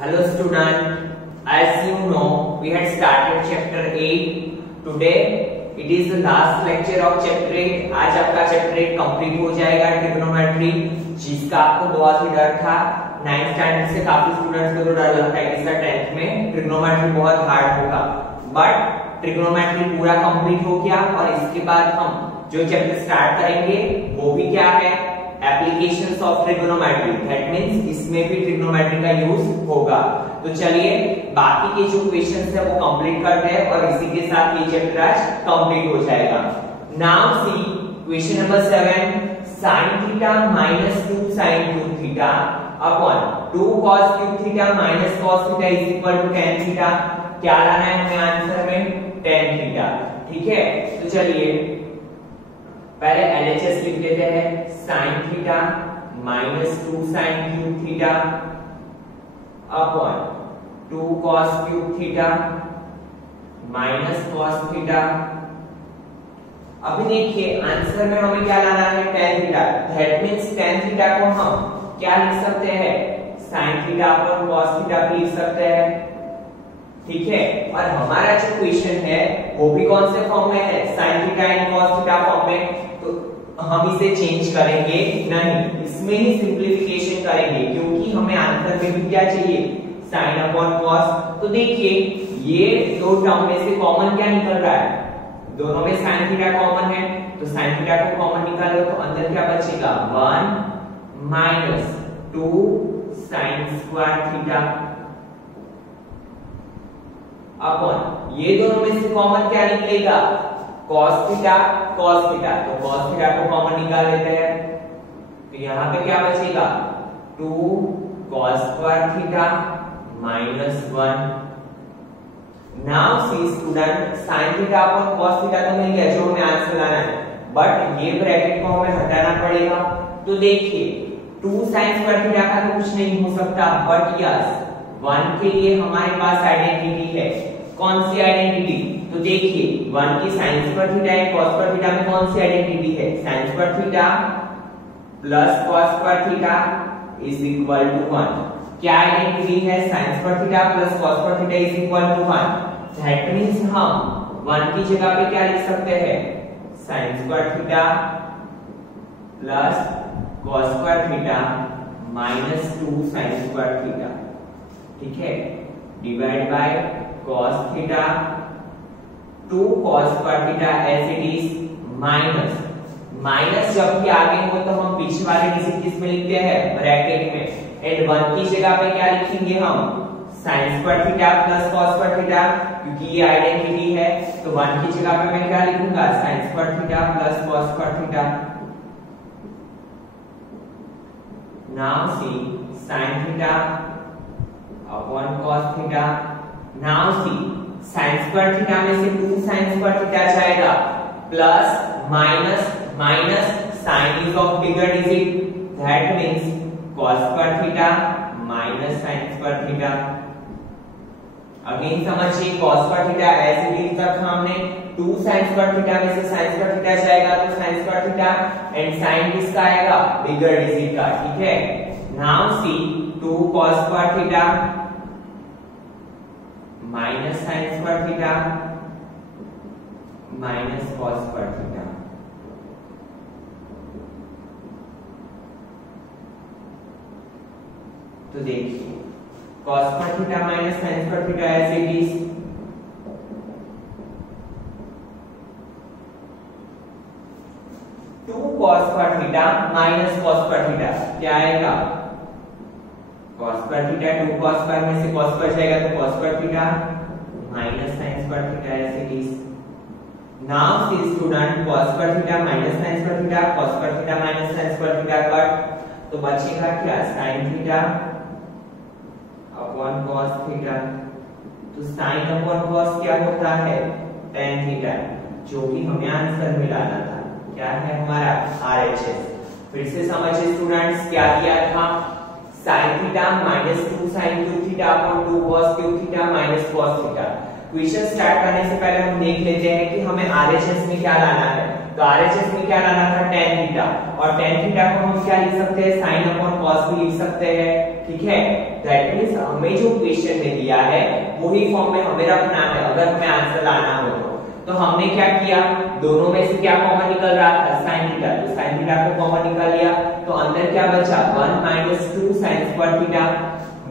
Hello student, as you know we had started chapter 8. Today it is the last lecture of chapter 8. आज आपका chapter 8 complete हो जाएगा trigonometry, जिसका आपको बहुत ही डर था। 9th स्टैंडर्ड से काफी स्टूडेंट्स को तो डर लगता है कि सर 10th में ट्रिग्नोमेट्री बहुत हार्ड होगा, बट ट्रिग्नोमेट्री पूरा कंप्लीट हो गया और इसके बाद हम जो चैप्टर स्टार्ट करेंगे वो भी क्या है, applications of trigonometry. That means इसमें भी ट्रिग्नोमेट्री का यूज होगा। तो चलिए बाकी के जो क्वेश्चंस है वो कंप्लीट करते हैं और इसी के साथ ये चैप्टर आज कंप्लीट हो जाएगा। Now see question number 7, sin theta minus 2 sin cube theta upon 2 cos cube theta minus cos theta is equal to tan theta. क्या लाना है हमें आंसर में? tan theta. ठीक है, तो चलिए पहले LHS लिख लेते हैं। sin theta minus 2 sin cube theta upon 2 cos cube theta minus cos theta. अभी देखिए आंसर में हमें क्या लाना है? tan theta. That means tan theta को हम क्या लिख सकते हैं? sin theta upon cos theta भी लिख सकते हैं। ठीक है, और हमारा जो क्वेश्चन है वो भी कौन से फॉर्म में है? sin theta and cos theta form में। तो हम इसे चेंज करेंगे नहीं, इसमें ही सिंपलीफिकेशन करेंगे, क्योंकि हमें आंसर में भी क्या चाहिए? sin upon cos। तो देखिए ये दो टर्म में से कॉमन क्या निकल रहा है? दोनों में sin थीटा कॉमन है, तो sin थीटा को कॉमन निकालो तो अंदर क्या बचेगा? 1 minus 2 sin square theta upon ये दोनों में से कॉमन क्या निकलेगा? cos theta cos theta. तो cos थीटा को कॉमन निकाल लेते हैं, तो यहां पे क्या बचेगा? 2 cos square theta minus 1। Now see student, sin theta upon cos theta तो मिल गया जो हमें आंसर लाना है, बट ये ब्रैकेट को हमें हटाना पड़ेगा। तो देखिए 2 sin स्क्वायर थीटा का तो कुछ नहीं हो सकता, बट यस 1 के लिए हमारे पास आइडेंटिटी है। कौन सी आइडेंटिटी? तो देखिए 1 की sin square theta and cos square theta में कौन सी आइडेंटिटी है? sin square theta plus cos square theta is equal to 1। क्या आइडेंटिटी है? sin square theta plus cos square theta is equal to 1। That means हम 1 की जगह पे क्या लिख सकते हैं? sin square theta plus cos square theta minus 2 sin square theta. ठीक है, divide by cos theta 2 cos square theta as it is minus minus जब भी आगे हो तो हम पीछे वाले डिजिट किस में लिखते हैं? ब्रैकेट में। एंड 1 की जगह पे क्या लिखेंगे हम? sin square theta plus cos square theta, क्योंकि ये आइडेंटिटी है। तो 1 की जगह पे मैं क्या लिखूंगा? sin square theta plus cos square theta. Now see sin theta upon cos theta. Now see sin square theta में से 2 sin स्क्वायर थीटा जाएगा, plus minus minus sin is of bigger digit, that means cos square theta minus sin square theta. Again समझिए cos square theta as it is तक हमने 2 sin square theta में से sin square theta जाएगा तो sin square theta and sin किसका आएगा? Bigger digit का। ठीक है, now see 2 cos square theta minus sin square theta minus cos square theta. तो देखिए cos square theta minus sin square theta as it is, cos square theta minus cos square theta क्या आएगा? cos square theta 2 cos square में से cos square जाएगा तो cos square theta minus sin square theta as it is. Now see student cos square theta minus sin square theta, cos square theta minus sin square theta cut, तो बचेगा क्या? sin theta upon cos theta. तो sin upon cos क्या होता है? tan theta, जो कि हमें आंसर में लाना था। क्या है हमारा? RHS। फिर से समझिए स्टूडेंट्स, क्या दिया था? sin theta minus 2 sin cube theta upon 2 cos cube theta minus cos theta. Question start करने से पहले हम देख लेते हैं कि हमें RHS में क्या लाना है। तो आरएचएस में क्या लाना था tan थीटा, और tan थीटा को हम क्या लिख सकते हैं sin अपॉन cos भी लिख सकते हैं, ठीक है। दैट मींस हमें जो क्वेश्चन में दिया है वही फॉर्म में हमें रखना है अगर हमें आंसर लाना हो तो हमने क्या किया, दोनों में से क्या कॉमन निकल रहा था sin थीटा, तो sin थीटा को कॉमन निकाल लिया तो अंदर क्या बचा 1 - 2 sin स्क्वायर थीटा।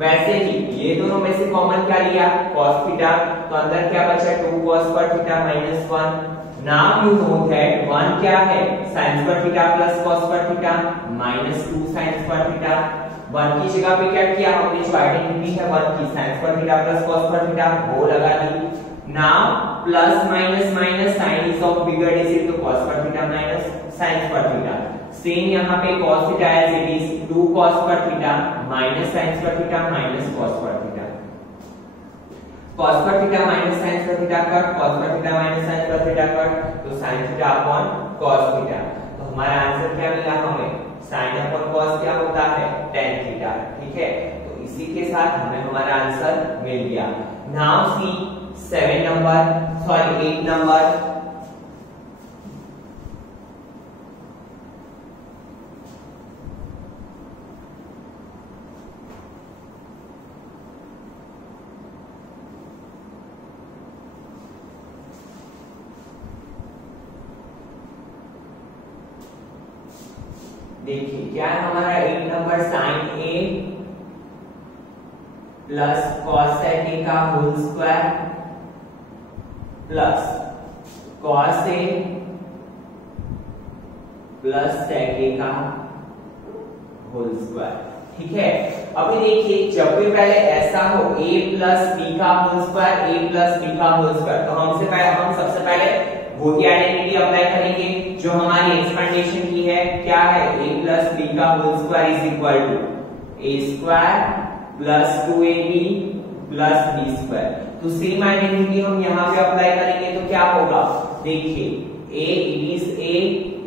वैसे ही ये दोनों में से कॉमन क्या लिया cos थीटा, तो अंदर क्या बचा 2 cos square theta -1। Now you know that 1 क्या है sin square theta plus cos square theta -2 sin square theta. 1 की जगह पे क्या किया हमने, जो आइडेंटिटी है 1 की sin square theta plus cos square theta वो लगा दी। Now plus minus minus sign is of bigger digit, तो cos square theta minus sin square theta. Same यहाँ पे cos theta as it is 2 cos square theta minus sin square theta minus cos square theta. cos square theta minus sin square theta cut, cos square theta minus sin square theta cut, तो sin theta upon cos theta. तो हमारा answer क्या मिला हमें, sin upon cos क्या होता है tan theta, ठीक है। तो इसी के साथ हमें हमारा आंसर मिल गया। नाउ सी 8 नंबर देखिए क्या है हमारा 8 number sin a plus cos a का whole square plus cos a plus sec a का होल स्क्वायर, ठीक है। अभी देखिए जब भी पहले ऐसा हो a प्लस b का whole square, a plus b का होल स्क्वायर, तो हम सबसे पहले वही आइडेंटिटी अप्लाई करेंगे जो हमारी एक्सपेंडेशन की है, क्या है a प्लस b का whole square is equal to a square plus 2ab plus b square. तो सेम आइडेंटिटी हम यहाँ पे अप्लाई करेंगे तो क्या होगा, देखिए a इट इज a,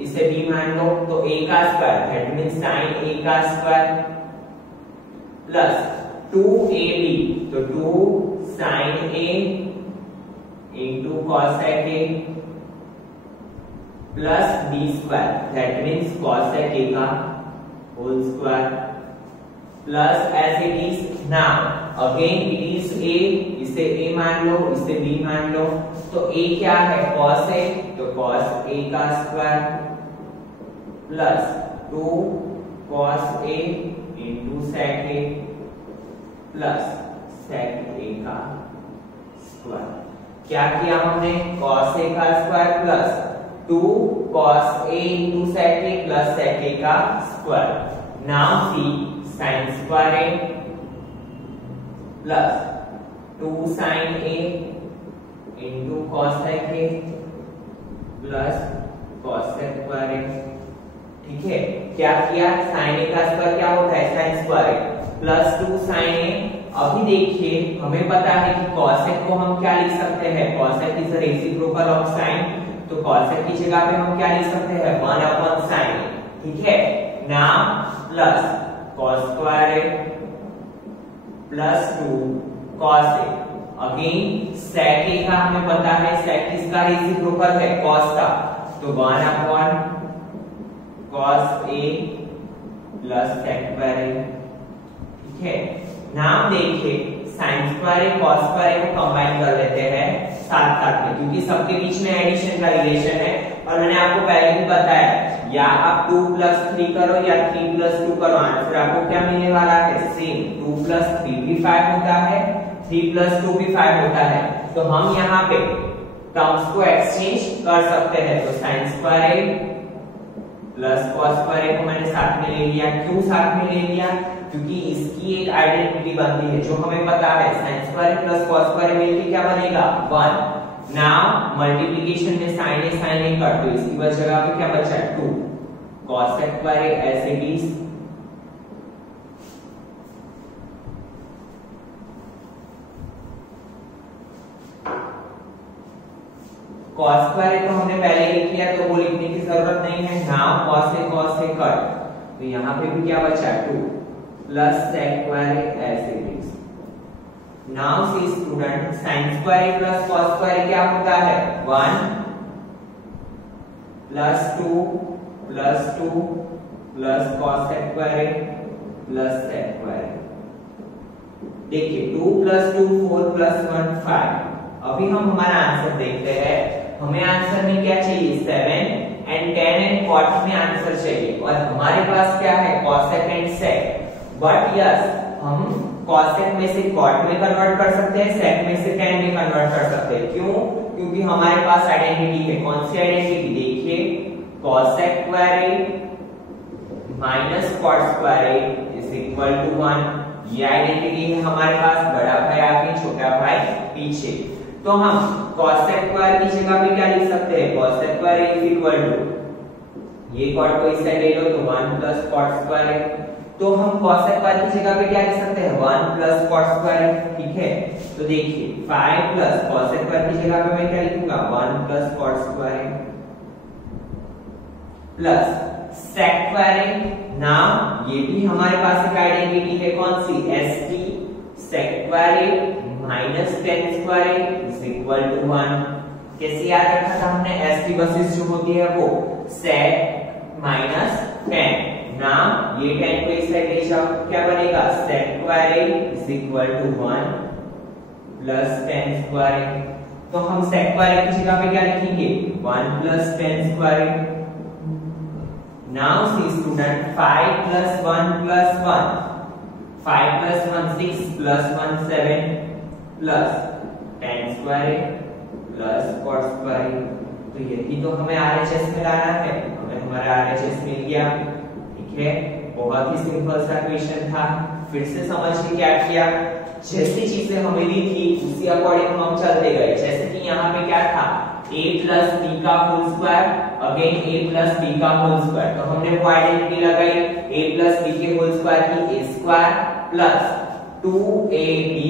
इसे b मान लो, तो a का square that means sin a का स्क्वायर प्लस 2ab, तो 2 sin a into cos a plus b square that means cos a का whole square plus as it is now again it is a, इसे a मान लो, इसे b मान लो, तो a क्या है cos a, तो cos a का square plus 2 cos a into sec a plus sec a का स्क्वायर। क्या किया हमने, cos a का square plus 2 cos a into sec a plus sec a का square. Now see sin square a plus 2 sin a into cos sec a plus cos sec square a, ठीक है। क्या किया, sin a का square क्या होता है sin square a plus 2 sin a। अभी देखिए हमें पता है कि cos sec को हम क्या लिख सकते हैं, cos sec is a reciprocal of sin, तो cos sec की जगह पे हम क्या लिख सकते हैं 1 अपॉन sin, ठीक है। Now plus cos square a plus 2 cos a, again sec a का हमें पता है sec किसका रेसिप्रोकल है cos का, तो 1 upon cos a plus sec square a, ठीक है। नाम देखिए sin square a cos square a को कंबाइन कर लेते हैं साथ साथ में, क्योंकि सबके बीच में एडिशन का रिलेशन है। और मैंने आपको पहले भी बताया, या आप 2 + 3 करो या 3 + 2 करो, आंसर आपको क्या मिलने वाला है सेम। 2 + 3 भी 5 होता है, 3 + 2 भी 5 होता है। तो हम यहाँ पे टर्म्स को एक्सचेंज कर सकते हैं। तो sin square a plus cos square a को मैंने साथ में ले लिया। क्यों साथ में ले लिया, क्योंकि इसकी एक आइडेंटिटी बनती है जो हमें पता है sin square plus cos square मिलके क्या बनेगा 1। नाउ मल्टीप्लिकेशन में sin a कट, तो इसकी जगह पे क्या बचा 2 cos square as it is cos square तो हमने पहले ही लिख लिया, तो वो लिखने की जरूरत नहीं है। नाउ cos से कट, तो यहाँ पे भी क्या बचा 2 plus sec square as it is. Now see student sin square plus cos square क्या होता है 1 +2 plus cos square a plus sec square. देखिए 2 + 2 4 + 1 5। अभी हम हमारा आंसर देखते हैं। हमें आंसर में क्या चाहिए 7 एंड 10 एंड cot में आंसर चाहिए और हमारे पास क्या है cosec and sec। But yes हम cosec में से cot में कन्वर्ट कर सकते हैं, sec में से tan में कन्वर्ट कर सकते हैं। क्यों? क्योंकि हमारे पास आइडेंटिटी है। कौन सी आइडेंटिटी? देखिए cos square a minus cot square a is equal to 1। ये आइडेंटिटी है हमारे पास। बड़ा भाई आगे, छोटा भाई पीछे। तो हम cos स्क्वायर की जगह पे क्या लिख सकते हैं? cos square is equal to, ये cot को इस साइड ले लो तो 1 प्लस cot स्क्वायर। तो हम cos स्क्वायर की जगह पे क्या लिख सकते हैं? 1 प्लस cot स्क्वायर। ठीक है, तो देखिए 5 प्लस cos स्क्वायर की जगह पे मैं क्या लिखूंगा? 1 plus cot square plus sec square. Now ये भी हमारे पास एक आइडेंटिटी है। कौन सी? st sec square minus tan square is equal to 1। कैसे याद रखा था हमने? st बसेस जो होती है वो sec माइनस tan। नाउ ये tan को इस साइड ले जाओ, क्या बनेगा? sec square is equal to 1 plus tan square. तो हम sec स्क्वायर की जगह पे क्या लिखेंगे? 1 plus tan square. Now see student 5 plus 1 plus 1, 5 plus 1 6 plus 1 7 plus tan square plus cot square। तो यही तो हमें RHS में लाना है। हमें हमारा RHS मिल गया। ठीक है, बहुत ही सिंपल सा क्वेश्चन था। फिर से समझ के क्या किया, जैसी चीजें हमें दी थी उसी अकॉर्डिंग हम चलते गए। जैसे कि यहाँ पे क्या था? a plus b का whole square again a plus b का होल स्क्वायर। तो हमने वो आइडेंटिटी लगाई a plus b के होल स्क्वायर की a square plus 2ab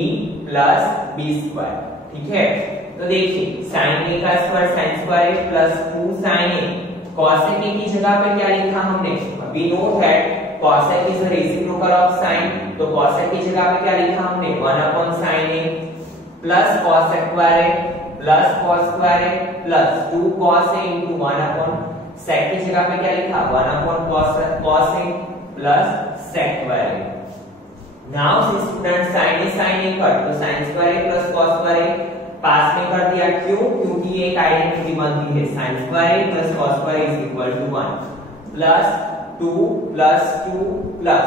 plus b square. ठीक है, तो देखिए sin a का square sin square a plus 2 sin a। cosec a की जगह पे क्या लिखा हमने? We know that cosec is a reciprocal of sin। तो cosec की जगह पे क्या लिखा हमने? 1/sin a plus cos square a plus cos square a plus 2 cos a into 1/sec की जगह पे क्या लिखा? 1/cos a plus sec square a। Now student sin a cut, तो sin square a plus cos square a पास में कर दिया। क्यों? क्योंकि ये एक आइडेंटिटी बनती है। sin square a plus cos square a is equal to 1 plus 2 plus 2 plus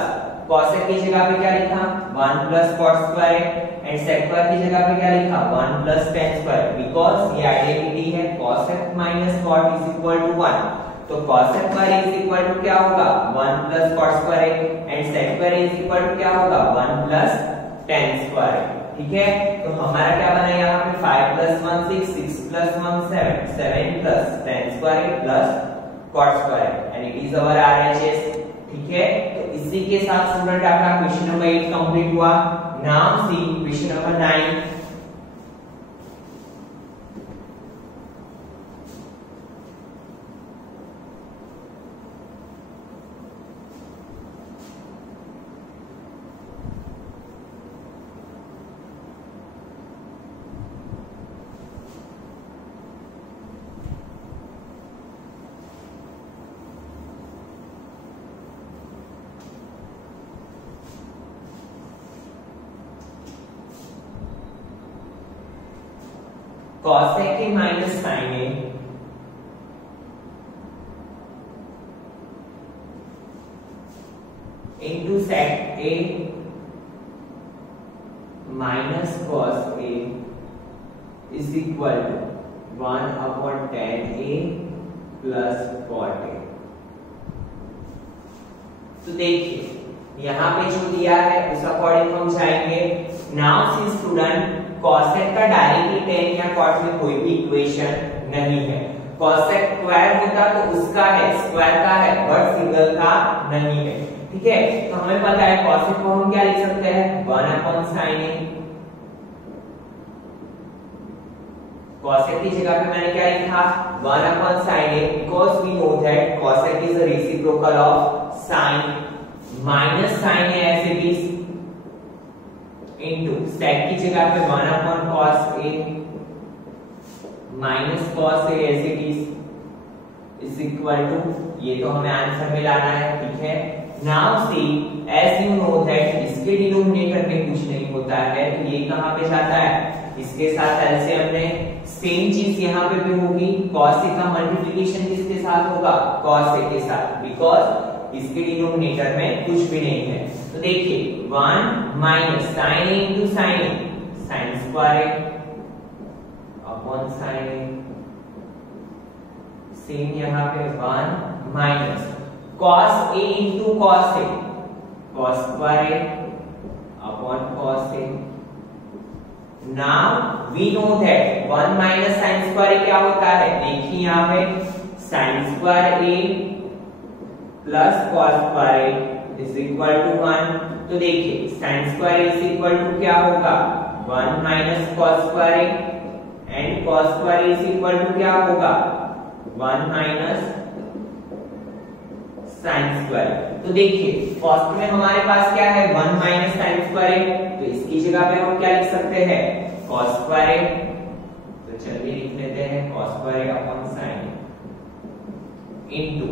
cos a की जगह पे क्या लिखा? 1 plus cos square a and sec square की जगह पे क्या लिखा? 1 प्लस tan स्क्वायर। बिकॉज़ ये आइडेंटिटी है cos minus cot is equal to 1। तो cos square is equal to क्या होगा? 1 plus cot square and sec square is equal to क्या होगा? 1 प्लस tan स्क्वायर। ठीक है, तो हमारा क्या बना यहाँ पे? 5 plus 1 6 6 plus 1 7 7 plus tan square plus cot square and it is our RHS। ठीक है, तो इसी के साथ स्टूडेंट आपका क्वेश्चन नंबर 8 कंप्लीट हुआ। Now see question number 9। cosec a minus sin a into sec a minus cos a is equal to 1/tan a plus cot a। तो देखिए यहाँ पे जो दिया है उस अकॉर्डिंग हम जाएंगे। नाउ सी स्टूडेंट cosec का डायरेक्टली tan या cot में कोई भी इक्वेशन नहीं है। cosec स्क्वायर होता तो उसका है, स्क्वायर का है, बट सिंगल का नहीं है। ठीक है, तो हमें पता है cosec को हम क्या लिख सकते हैं? 1/sin a। cosec की जगह पे मैंने क्या लिखा? 1/sin a because we know that cosec is a reciprocal of sin minus sin a as it is into sec की जगह पे 1/cos a minus cos a as it is is equal to, ये तो हमें answer में लाना है, ठीक है। Now see as you know that इसके डिनोमिनेटर में कुछ नहीं होता है, तो ये कहां पे जाता है, इसके साथ एलसीएम में सेम चीज यहाँ पे भी होगी, cos a का मल्टीप्लिकेशन किसके साथ होगा, cos a के साथ, बिकॉज इसके डिनोमिनेटर में कुछ भी नहीं है। तो देखिए 1 माइनस साइन ए इंटू साइन ए, साइन स्क्वायर ए अपॉन साइन ए, सेम यहाँ पे 1 minus cos a into cos a, cos square A upon cos a। Now we know that 1 minus sin square क्या होता है, देखिए यहाँ पे sin square a plus cos square a is equal to 1। तो देखिए sin square a is equal to क्या होगा, 1 minus cos square a, and cos square a is equal to क्या होगा, 1 minus sin square। तो देखिए फर्स्ट में हमारे पास क्या है, 1 minus sin square a, तो इसकी जगह पे हम क्या लिख सकते हैं, cos square a। तो चलिए लिख लेते हैं cos square a upon sin into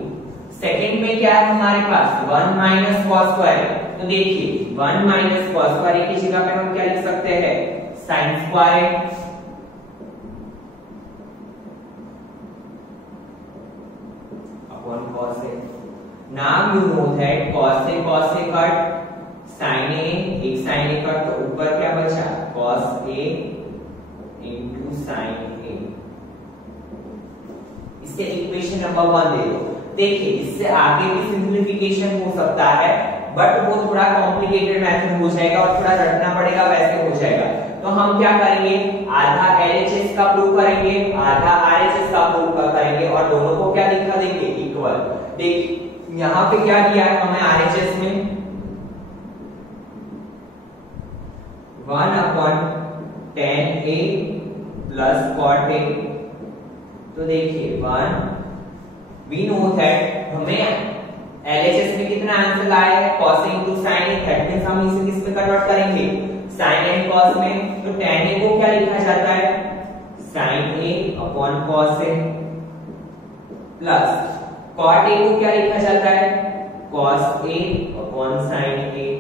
second में क्या है हमारे पास, 1 minus cos square a। तो देखिए 1 minus cos square a की जगह पे हम क्या लिख सकते हैं, sin square a upon cos a। Now you know that cos a cut, sin a एक sin a कट, तो ऊपर क्या बचा, cos a into sin a। इससे इक्वेशन नंबर 1 दे दो। देखिए इससे आगे भी सिंप्लीफिकेशन हो सकता है, बट वो थोड़ा कॉम्प्लिकेटेड मेथड हो जाएगा और थोड़ा रटना पड़ेगा, वैसे हो जाएगा। तो हम क्या करेंगे, आधा LHS का प्रूव करेंगे, आधा RHS का प्रूव करेंगे, और दोनों को क्या दिखा देंगे, इक्वल। देखिए यहाँ पे क्या दिया है हमें RHS में, 1 upon tan a plus cot a। तो देखिए 1 we know that हमें LHS में कितना आंसर लाया है, cos a into sin a, that means हम इसे किस में कन्वर्ट करेंगे, sin and cos में। तो tan a को क्या लिखा जाता है, sin a upon cos a, plus cot a को क्या लिखा जाता है, cos a upon sin a।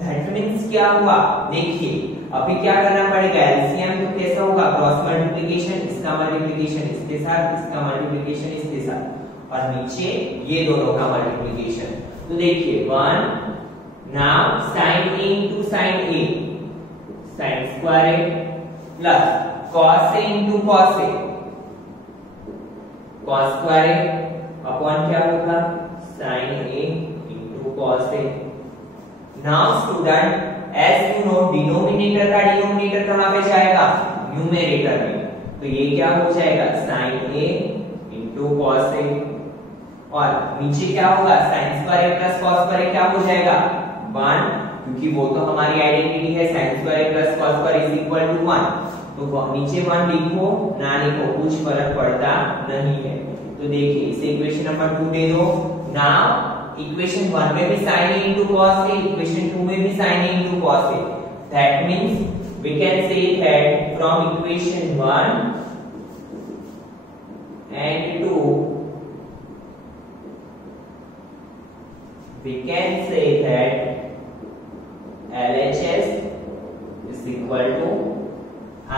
That means क्या हुआ, देखिए अभी क्या करना पड़ेगा, एलसीएम तो कैसा होगा, क्रॉस मल्टीप्लिकेशन, इसका मल्टीप्लिकेशन इसके साथ, इसका मल्टीप्लिकेशन इसके साथ, और नीचे ये दोनों का मल्टीप्लिकेशन। तो देखिए 1 now sin a into sin a, sin square a plus cos a into cos a, cos square a upon क्या होगा, sin a into cos a। Now student as you know denominator का denominator कहां पे जाएगा, numerator में। तो ये क्या हो जाएगा, sin a into cos a, और नीचे क्या होगा, sin square a plus cos square a क्या हो जाएगा, 1, क्योंकि वो तो हमारी आइडेंटिटी है, sin square a plus cos square a is equal to 1। तो नीचे 1 लिखो ना लिखो कुछ फर्क पड़ता नहीं है। तो देखिए इसे इक्वेशन नंबर 2 दे दो। नाउ इक्वेशन 1 में भी sin a into cos a, equation 2 में भी sin a into cos a। That means we can say that from equation 1 and 2 we can say that LHS is equal to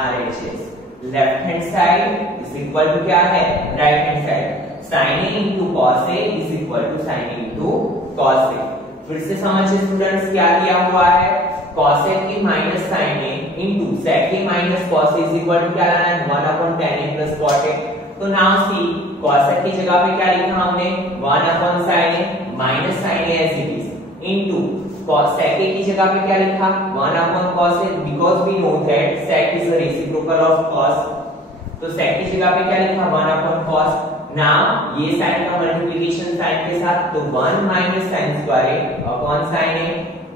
RHS। Left hand side is equal to क्या है, right hand side. sin a into cos a is equal to sin a into cos a। फिर से समझिए students क्या दिया हुआ है, cos a की minus sin a into sec a minus cos a is equal to क्या लाना है, 1 upon tan a plus cot a। तो नाउ सी cos a की जगह पे क्या लिखा हमने, 1 upon sin a minus sin a as it is into cos sec a की जगह पे क्या लिखा, 1 upon cos a, because we know that sec is a reciprocal of cos। तो sec की जगह पे क्या लिखा, 1 upon cos। नाउ ये साइन का मल्टीप्लिकेशन साइन के साथ, तो 1 minus sin square a upon sin a,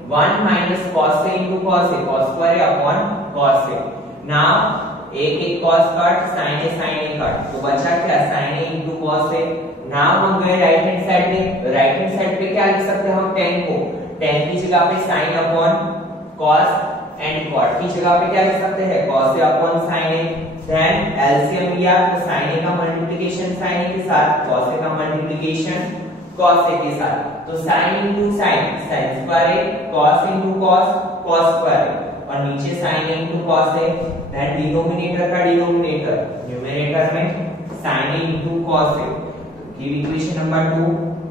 1 minus cos a into cos a, cos square a upon cos a। Now एक cos cut, sin a cut, तो बचा क्या, sin a into cos a। Now हम गए right hand side पे, right hand side पे क्या लिख सकते हैं हम, tan को, tan की जगह पे sin upon cos, and cot की जगह पे क्या लिख सकते हैं, cos a upon sin a। Then LCM लिया तो sin a का मल्टीप्लिकेशन sin a के साथ, cos a का मल्टीप्लिकेशन cos a के साथ, तो sin into sin sin square a, cos into cos cos square a, और नीचे sin a into cos a, then denominator का डिनोमिनेटर न्यूमरेटर में sin a into cos a. Give equation number 2.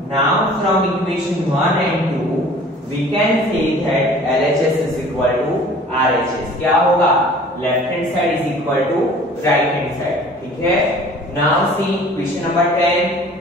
Now from equation 1 and 2 we can say that LHS is equal to RHS. क्या होगा? Left hand side is equal to right hand side. ठीक है. Now see question number 10.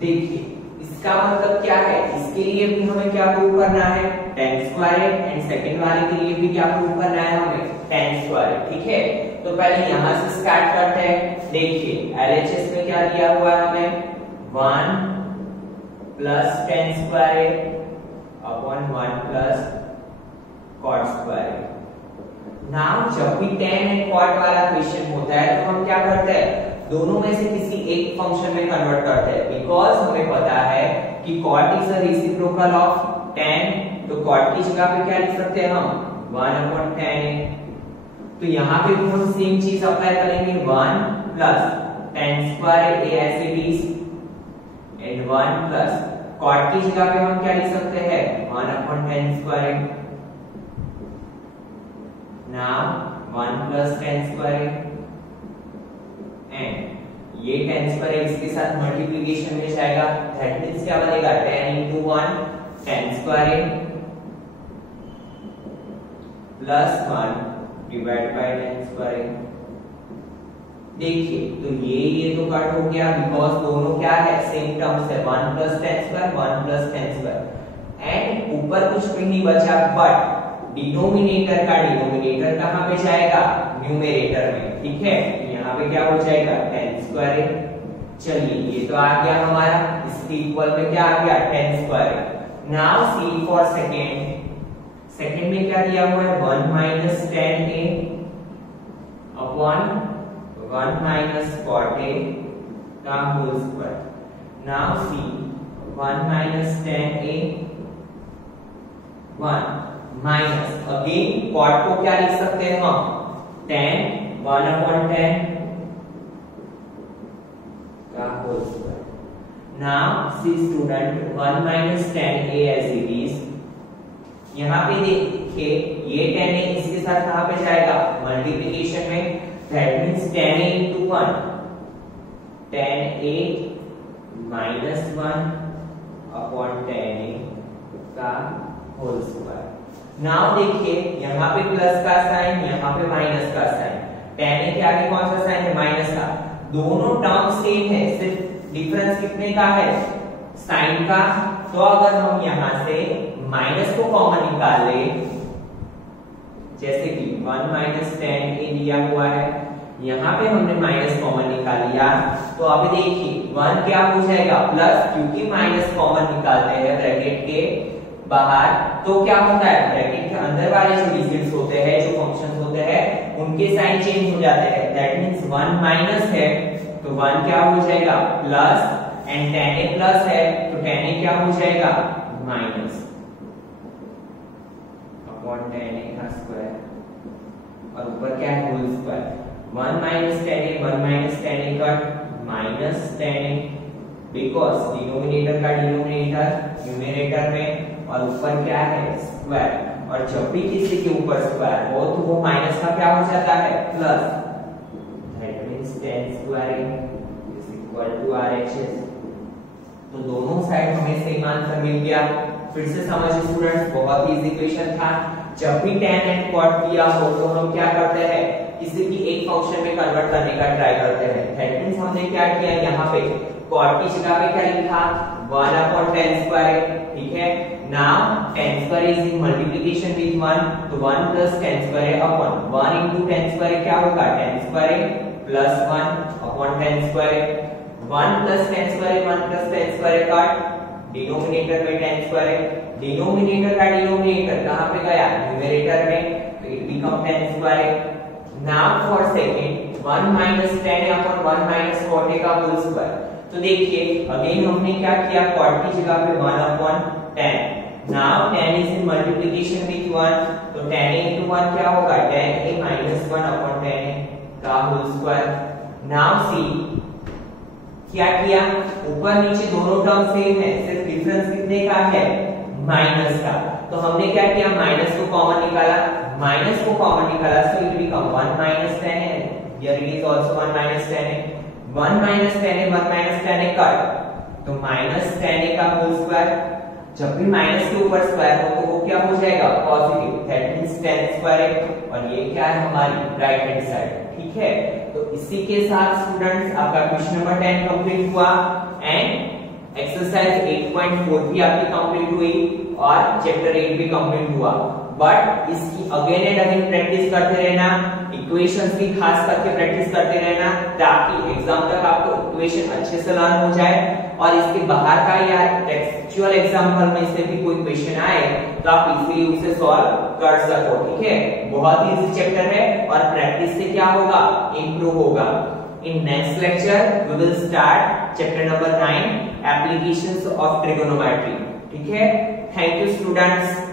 देखिए इसका मतलब क्या है, इसके लिए भी हमें क्या प्रूव करना है, tan स्क्वायर, एंड सेकंड वाले के लिए भी क्या प्रूव करना है हमें, tan स्क्वायर. ठीक है. तो पहले यहां से स्टार्ट करते हैं. देखिए LHS में क्या दिया हुआ है हमें, 1 plus tan square upon 1 plus cot square. Now जब भी tan एंड cot वाला क्वेश्चन होता है तो हम क्या करते हैं, दोनों में से किसी एक फंक्शन में कन्वर्ट करते हैं, बिकॉज हमें पता है कि cot is a reciprocal of tan. तो cot की जगह पे क्या लिख सकते हैं हम, 1/tan a. तो यहाँ पे भी हम सेम चीज अप्लाई करेंगे, 1 plus tan square a as it is and 1 plus cot की जगह पे हम क्या लिख सकते हैं, 1/tan square. Now 1 plus tan square and ये tan स्क्वायर इसके साथ मल्टीप्लिकेशन में जाएगा, दैट मींस क्या बनेगा, tan into 1 tan square plus 1 divide by tan square. देखिए तो ये तो कट हो गया, बिकॉज दोनों क्या है, सेम टर्म्स है, 1 plus tan square 1 plus tan square. And ऊपर कुछ भी नहीं बचा, बट डिनोमिनेटर का डिनोमिनेटर कहां पे जाएगा, न्यूमरेटर में. ठीक है. यहाँ पे क्या हो जाएगा, tan स्क्वायर. चलिए ये तो आ गया हमारा, इसके इक्वल में क्या आ गया, tan square. Now see for second. Second में क्या दिया हुआ है, 1 minus tan a upon 1 minus cot a का whole square. Now see 1 minus tan a 1 minus again cot को क्या लिख सकते हैं हम, tan 1/tan का whole square. Now see student 1 minus tan a as it is. यहाँ पे देखिए ये tan a इसके साथ कहां पे जाएगा, मल्टीप्लिकेशन में, that means tan a into 1 tan a minus 1 upon tan a का होल स्क्वायर. नाउ देखिए यहाँ पे प्लस का साइन, यहाँ पे माइनस का साइन. tan a के आगे कौन सा साइन है, माइनस का. दोनों टर्म सेम है, सिर्फ डिफरेंस कितने का है, साइन का. तो अगर हम यहाँ से माइनस को कॉमन निकाल ले, जैसे कि 1 माइनस tan a लिया हुआ है, यहाँ पे हमने माइनस कॉमन निकाल लिया, तो अब देखिए 1 क्या हो जाएगा प्लस, क्योंकि माइनस कॉमन निकालते हैं ब्रैकेट के बाहर, तो क्या होता है, ब्रैकेट के अंदर वाले जो डिजिट्स होते हैं, जो फंक्शंस होते हैं, उनके साइन चेंज हो जाते हैं. दैट मींस 1 माइनस है तो 1 क्या हो जाएगा plus, and tan a plus है तो tan a क्या हो जाएगा माइनस अपॉन tan a का स्क्वायर, और ऊपर क्या है whole square. 1 minus tan a, 1 minus tan a कट, minus tan a, because denominator का डिनोमिनेटर न्यूमरेटर में और ऊपर क्या है स्क्वायर, और जब भी किसी के ऊपर स्क्वायर हो तो वो माइनस का क्या हो जाता है plus, that means tan square is equal to RHS। तो दोनों साइड हमें सेम आंसर मिल गया। फिर से समझिए स्टूडेंट्स, बहुत ही इजी क्वेश्चन था। जब भी tan एंड cot किया हो तो हम क्या करते हैं, किसी भी एक फंक्शन में कन्वर्ट करने का ट्राई करते हैं। दैट मींस हमने क्या किया, यहाँ पे cot की जगह पे क्या लिखा 1 upon tan स्क्वायर, ठीक है। Now tan square is in multiplication with 1, तो 1 plus tan square upon 1 into tan square क्या होगा, tan square plus 1 upon tan square, 1 plus tan square 1 plus tan square cut, denominator में tan square, denominator का denominator कहां पे गया, numerator में, तो it become tan square. Now for second 1 minus tan upon 1 minus cot a का whole square. तो देखिए अगेन हमने क्या किया, cot की जगह पे 1 upon tan, now tan is in multiplication with 1, तो tan a into 1 क्या होगा, tan a minus 1 upon tan a का होल स्क्वायर। नाउ सी क्या किया, ऊपर नीचे दोनों टर्म सेम है, सिर्फ डिफरेंस कितने का है, माइनस का। तो हमने क्या किया, माइनस को कॉमन निकाला, माइनस को कॉमन निकाला, so it become 1 minus tan a, here it is also 1 minus tan a, 1 minus tan a 1 minus tan a cut, तो माइनस tan a का होल स्क्वायर। जब भी माइनस के ऊपर स्क्वायर हो तो वो क्या हो जाएगा, positive, that means tan square, और ये क्या है हमारी राइट हैंड साइड, ठीक है। तो इसी के साथ स्टूडेंट्स आपका क्वेश्चन नंबर 10 कंप्लीट हुआ एंड एक्सरसाइज 8.4 भी आपकी कंप्लीट हुई और चैप्टर 8 भी कंप्लीट हुआ। बट इसकी अगेन एंड अगेन प्रैक्टिस करते रहना, इक्वेशंस भी खास करके प्रैक्टिस करते रहना, ताकि एग्जाम तक आपको इक्वेशन अच्छे से लर्न हो जाए, और इसके बाहर का या एक्चुअल एग्जाम्पल में से भी कोई क्वेश्चन आए तो आप इजीली उसे सॉल्व कर सको, ठीक है। बहुत ही इजी चैप्टर है और प्रैक्टिस से क्या होगा, इंप्रूव होगा। In next lecture we will start chapter number 9 applications of trigonometry, ठीक है। Thank you students।